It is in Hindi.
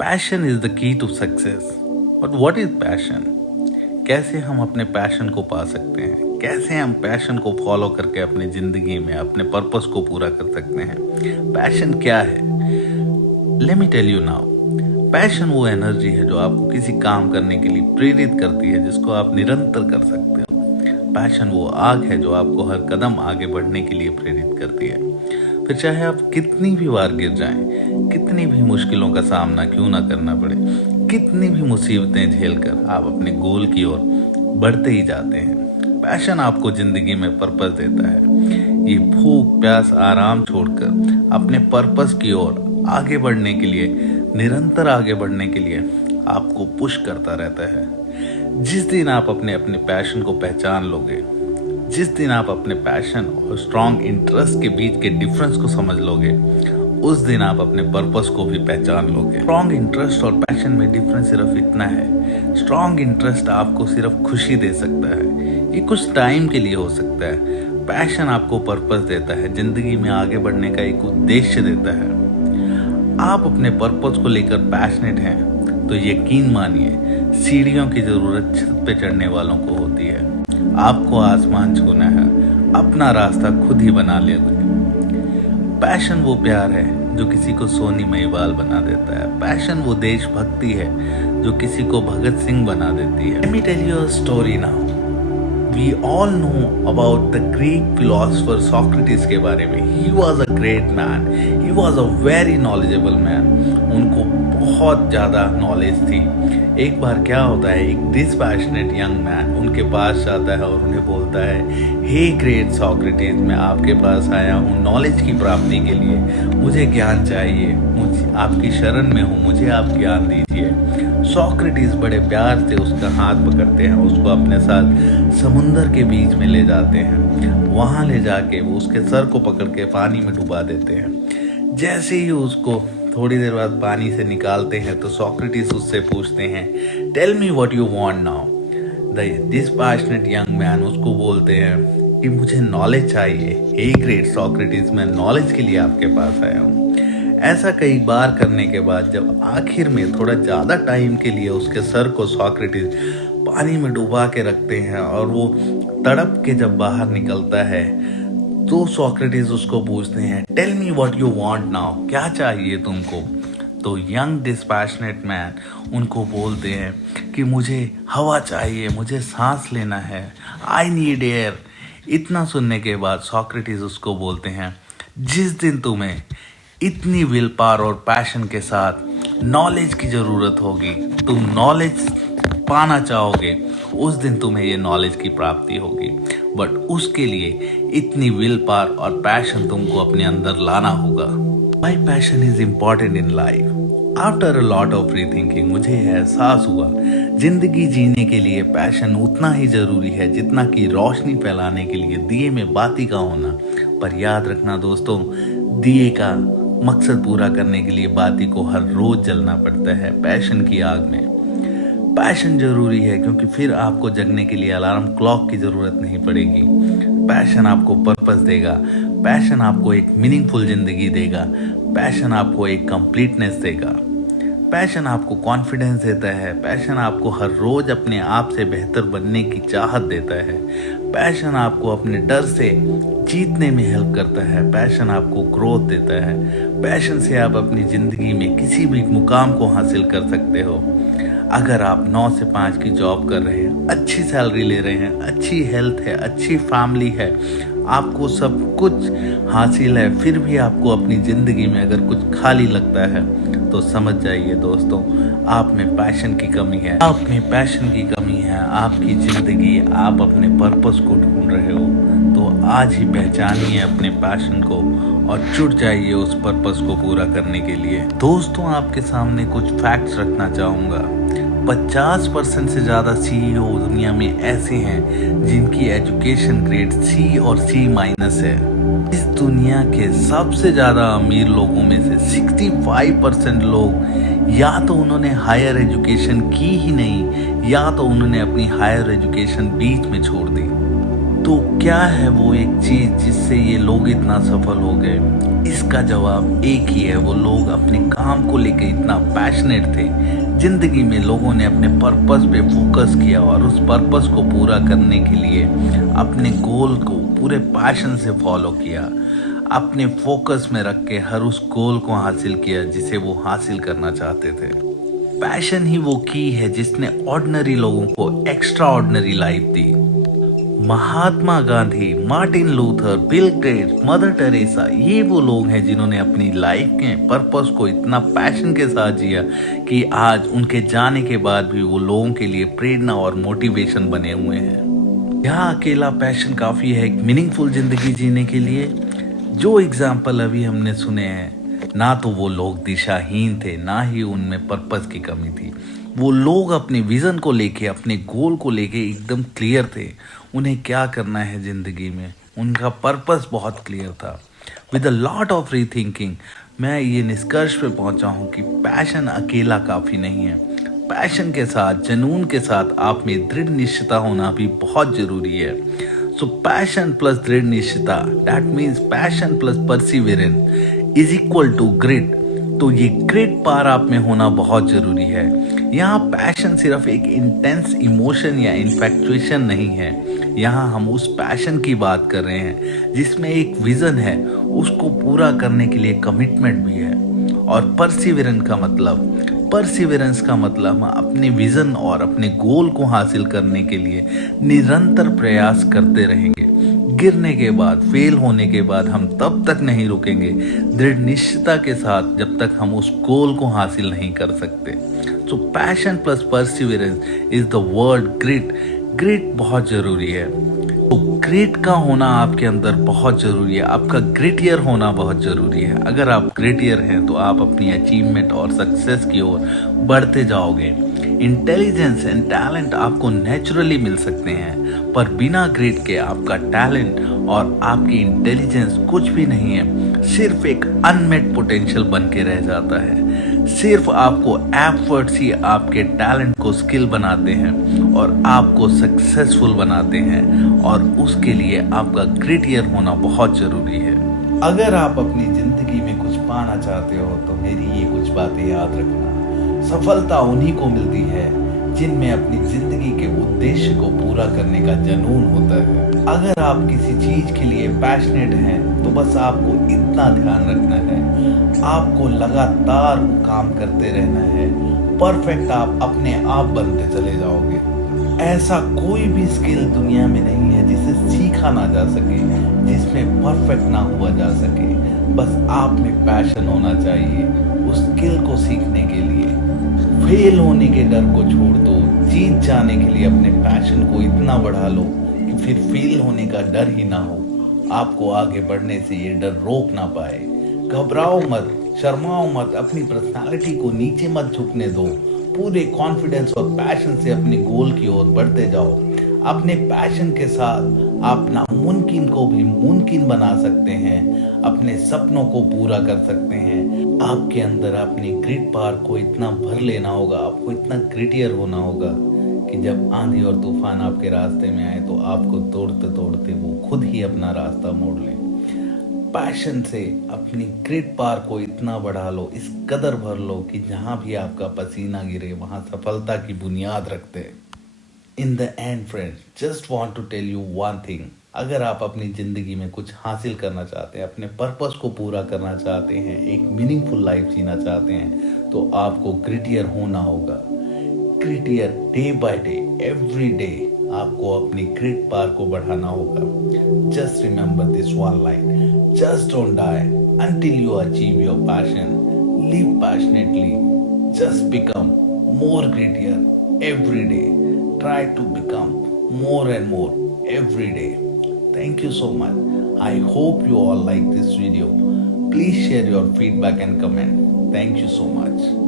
Passion is the key to success. But what is passion? कैसे हम अपने पैशन को पा सकते हैं? कैसे हम पैशन को फॉलो करके अपनी ज़िंदगी में अपने पर्पस को पूरा कर सकते हैं? पैशन क्या है? Let me tell you now. Passion वो एनर्जी है जो आपको किसी काम करने के लिए प्रेरित करती है, जिसको आप निरंतर कर सकते हो। पैशन वो आग है जो आपको हर कदम आगे बढ़ने के लिए प्रेरित करती है। फिर चाहे आप कितनी भी बार गिर जाएं, कितनी भी मुश्किलों का सामना क्यों ना करना पड़े, कितनी भी मुसीबतें झेलकर आप अपने गोल की ओर बढ़ते ही जाते हैं। पैशन आपको जिंदगी में पर्पस देता है। ये भूख प्यास आराम छोड़कर अपने पर्पस की ओर आगे बढ़ने के लिए, निरंतर आगे बढ़ने के लिए आपको पुश करता रहता है। जिस दिन आप अपने पैशन को पहचान लोगे, जिस दिन आप अपने पैशन और स्ट्रॉन्ग इंटरेस्ट के बीच के डिफरेंस को समझ लोगे, उस दिन आप अपने पर्पस को भी पहचान लोगे। स्ट्रॉन्ग इंटरेस्ट और पैशन में डिफरेंस सिर्फ इतना है, स्ट्रॉन्ग इंटरेस्ट आपको सिर्फ खुशी दे सकता है, ये कुछ टाइम के लिए हो सकता है। पैशन आपको पर्पस देता है, जिंदगी में आगे बढ़ने का एक उद्देश्य देता है। आप अपने पर्पस को लेकर पैशनेट हैं तो यकीन मानिए सीढ़ियों की जरूरत छत पे चढ़ने वालों को होती है। आपको आसमान छूना है, अपना रास्ता खुद ही बना लोगे। पैशन वो प्यार है जो किसी को सोनी महिवाल बना देता है। पैशन वो देशभक्ति है जो किसी को भगत सिंह बना देती है। Let me tell you a story now. We all know about the Greek philosopher Socrates के बारे में। He was a great man. He was a very knowledgeable man. उनको बहुत ज़्यादा नॉलेज थी। एक बार क्या होता है, एक डिसपैशनेट यंग मैन उनके पास जाता है और उन्हें बोलता है, हे ग्रेट सॉक्रेटिस, मैं आपके पास आया हूँ नॉलेज की प्राप्ति के लिए। मुझे ज्ञान चाहिए, मुझे आपकी शरण में हूँ, मुझे आप ज्ञान दीजिए। सॉक्रेटिस बड़े प्यार से उसका हाथ पकड़ते हैं, उसको अपने साथ समुंदर के बीच में ले जाते हैं। वहाँ ले जाके वो उसके सर को पकड़ के पानी में डुबा देते हैं। जैसे ही उसको थोड़ी देर बाद पानी से निकालते हैं तो सॉक्रेटिस उससे पूछते हैं, tell me what you want now. This passionate young man उसको बोलते हैं कि मुझे नॉलेज चाहिए। हे ग्रेट सॉक्रेटिस, मैं नॉलेज के लिए आपके पास आया हूँ। ऐसा कई बार करने के बाद जब आखिर में थोड़ा ज़्यादा टाइम के लिए उसके सर को सॉक्रेटिस पानी में डुबा के रखते हैं और वो तड़प के जब बाहर निकलता है तो सॉक्रेटिस उसको पूछते हैं, tell me what you want now, क्या चाहिए तुमको? तो यंग डिस्पैशनेट मैन उनको बोलते हैं कि मुझे हवा चाहिए, मुझे सांस लेना है, आई नीड एयर। इतना सुनने के बाद सॉक्रेटिस उसको बोलते हैं, जिस दिन तुम्हें इतनी विल पावर और पैशन के साथ नॉलेज की ज़रूरत होगी, तुम नॉलेज पाना चाहोगे, उस दिन तुम्हें ये नॉलेज की प्राप्ति होगी। बट उसके लिए इतनी विल पावर और पैशन तुमको अपने अंदर लाना होगा। My passion is important in life. After a lot of री थिंकिंग मुझे एहसास हुआ जिंदगी जीने के लिए पैशन उतना ही जरूरी है जितना कि रोशनी फैलाने के लिए दिए में बाती का होना। पर याद रखना दोस्तों, दिए का मकसद पूरा करने के लिए बाती को हर रोज जलना पड़ता है पैशन की आग में। पैशन जरूरी है क्योंकि फिर आपको जगने के लिए अलार्म क्लॉक की ज़रूरत नहीं पड़ेगी। पैशन आपको पर्पस देगा, पैशन आपको एक मीनिंगफुल ज़िंदगी देगा, पैशन आपको एक कंप्लीटनेस देगा, पैशन आपको कॉन्फिडेंस देता है, पैशन आपको हर रोज़ अपने आप से बेहतर बनने की चाहत देता है, पैशन आपको अपने डर से जीतने में हेल्प करता है, पैशन आपको ग्रोथ देता है। पैशन से आप अपनी ज़िंदगी में किसी भी मुकाम को हासिल कर सकते हो। अगर आप 9 से 5 की जॉब कर रहे हैं, अच्छी सैलरी ले रहे हैं, अच्छी हेल्थ है, अच्छी फैमिली है, आपको सब कुछ हासिल है, फिर भी आपको अपनी ज़िंदगी में अगर कुछ खाली लगता है तो समझ जाइए दोस्तों, आप में पैशन की कमी है। आप में पैशन की कमी है, आपकी ज़िंदगी, आप अपने पर्पस को ढूंढ रहे हो तो आज ही पहचानिए अपने पैशन को और जुट जाइए उस पर्पस को पूरा करने के लिए। दोस्तों, आपके सामने कुछ फैक्ट्स रखना चाहूँगा। 50% से ज़्यादा CEO दुनिया में ऐसे हैं जिनकी एजुकेशन ग्रेड C और C- है। इस दुनिया के सबसे ज़्यादा अमीर लोगों में से 65% लोग या तो उन्होंने हायर एजुकेशन की ही नहीं या तो उन्होंने अपनी हायर एजुकेशन बीच में छोड़ दी। तो क्या है वो एक चीज़ जिससे ये लोग इतना सफल हो गए? इसका जवाब एक ही है, वो लोग अपने काम को लेके इतना पैशनेट थे। जिंदगी में लोगों ने अपने पर्पस पे फोकस किया और उस पर्पस को पूरा करने के लिए अपने गोल को पूरे पैशन से फॉलो किया, अपने फोकस में रख के हर उस गोल को हासिल किया जिसे वो हासिल करना चाहते थे। पैशन ही वो की है जिसने ऑर्डिनरी लोगों को एक्स्ट्रा ऑर्डिनरी लाइफ दी। Mahatma Gandhi, Martin Luther, Bill Gates, Mother Teresa, ये वो लोग हैं जिन्होंने अपनी लाइफ के पर्पस को इतना पैशन के साथ जिया कि आज उनके जाने के बाद भी वो लोगों के लिए प्रेरणा और मोटिवेशन बने हुए हैं। यहाँ अकेला पैशन काफ़ी है एक मीनिंगफुल ज़िंदगी जीने के लिए। जो एग्जाम्पल अभी हमने सुने हैं, ना तो वो लोग दिशाहीन थे, ना ही उनमें पर्पस की कमी थी। वो लोग अपने विज़न को लेके, अपने गोल को लेके एकदम क्लियर थे। उन्हें क्या करना है ज़िंदगी में, उनका पर्पस बहुत क्लियर था। With a lot of rethinking मैं ये निष्कर्ष पे पहुंचा हूँ कि पैशन अकेला काफ़ी नहीं है। पैशन के साथ, जुनून के साथ आप में दृढ़ निश्चयता होना भी बहुत ज़रूरी है। सो पैशन प्लस दृढ़ निश्चयता, that means passion plus perseverance is equal to grit. तो ये ग्रिट पार आप में होना बहुत ज़रूरी है। यहाँ पैशन सिर्फ एक इंटेंस इमोशन या इन्फैक्चुएशन नहीं है। यहाँ हम उस पैशन की बात कर रहे हैं जिसमें एक विज़न है, उसको पूरा करने के लिए कमिटमेंट भी है। और परसिवियरेंस का मतलब हम अपने विज़न और अपने गोल को हासिल करने के लिए निरंतर प्रयास करते रहेंगे। गिरने के बाद, फेल होने के बाद हम तब तक नहीं रुकेंगे दृढ़ निश्चयता के साथ जब तक हम उस गोल को हासिल नहीं कर सकते। So passion plus perseverance is the word grit. Grit बहुत ज़रूरी है। तो ग्रिट का होना आपके अंदर बहुत ज़रूरी है। आपका ग्रिटियर होना बहुत ज़रूरी है। अगर आप ग्रिटियर हैं तो आप अपनी अचीवमेंट और सक्सेस की ओर बढ़ते जाओगे। इंटेलिजेंस एंड टैलेंट आपको नेचुरली मिल सकते हैं, पर बिना ग्रिट के आपका टैलेंट और आपकी इंटेलिजेंस कुछ भी नहीं है, सिर्फ एक अनमेट पोटेंशियल बन के रह जाता है। सिर्फ आपको एफर्ट्स ही आपके टैलेंट को स्किल बनाते हैं और आपको सक्सेसफुल बनाते हैं, और उसके लिए आपका ग्रिटियर होना बहुत ज़रूरी है। अगर आप अपनी ज़िंदगी में कुछ पाना चाहते हो तो मेरी ये कुछ बातें याद रखना। सफलता उन्हीं को मिलती है जिनमें अपनी ज़िंदगी के उद्देश्य को पूरा करने का जुनून होता है। अगर आप किसी चीज़ के लिए पैशनेट हैं तो बस आपको इतना ध्यान रखना है, आपको लगातार काम करते रहना है। परफेक्ट आप अपने आप बनते चले जाओगे। ऐसा कोई भी स्किल दुनिया में नहीं है जिसे सीखा ना जा सके, जिसमें परफेक्ट ना हुआ जा सके। बस आप में पैशन होना चाहिए उस स्किल को सीखने के लिए। फेल होने के डर को छोड़ दो, जीत जाने के लिए अपने पैशन को इतना बढ़ा लो कि फिर फेल होने का डर ही ना हो, आपको आगे बढ़ने से ये डर रोक ना पाए। घबराओ मत, शर्माओ मत, अपनी पर्सनालिटी को नीचे मत झुकने दो। पूरे कॉन्फिडेंस और पैशन से अपने गोल की ओर बढ़ते जाओ। अपने पैशन के साथ आप नामुमकिन को भी मुमकिन बना सकते हैं, अपने सपनों को पूरा कर सकते हैं। आपके अंदर अपनी ग्रिट पावर को इतना भर लेना होगा, आपको इतना ग्रिटियर होना होगा कि जब आंधी और तूफान आपके रास्ते में आए तो आपको तोड़ते तोड़ते वो खुद ही अपना रास्ता मोड़ लें। पैशन से अपनी ग्रिट पावर को इतना बढ़ा लो, इस कदर भर लो कि जहाँ भी आपका पसीना गिरे वहाँ सफलता की बुनियाद रखते। In the end friends, just want to tell you one thing. अगर आप अपनी ज़िंदगी में कुछ हासिल करना चाहते हैं, अपने पर्पस को पूरा करना चाहते हैं, एक मीनिंगफुल लाइफ जीना चाहते हैं, तो आपको ग्रिटियर होना होगा। Grittier day by day, every day आपको अपनी ग्रिट पावर को बढ़ाना होगा। Just remember this one line, just don't die until you achieve your passion. Live passionately. Just become more grittier every day. Try to become more and more every day. Thank you so much. I hope you all like this video. Please share your feedback and comment. Thank you so much.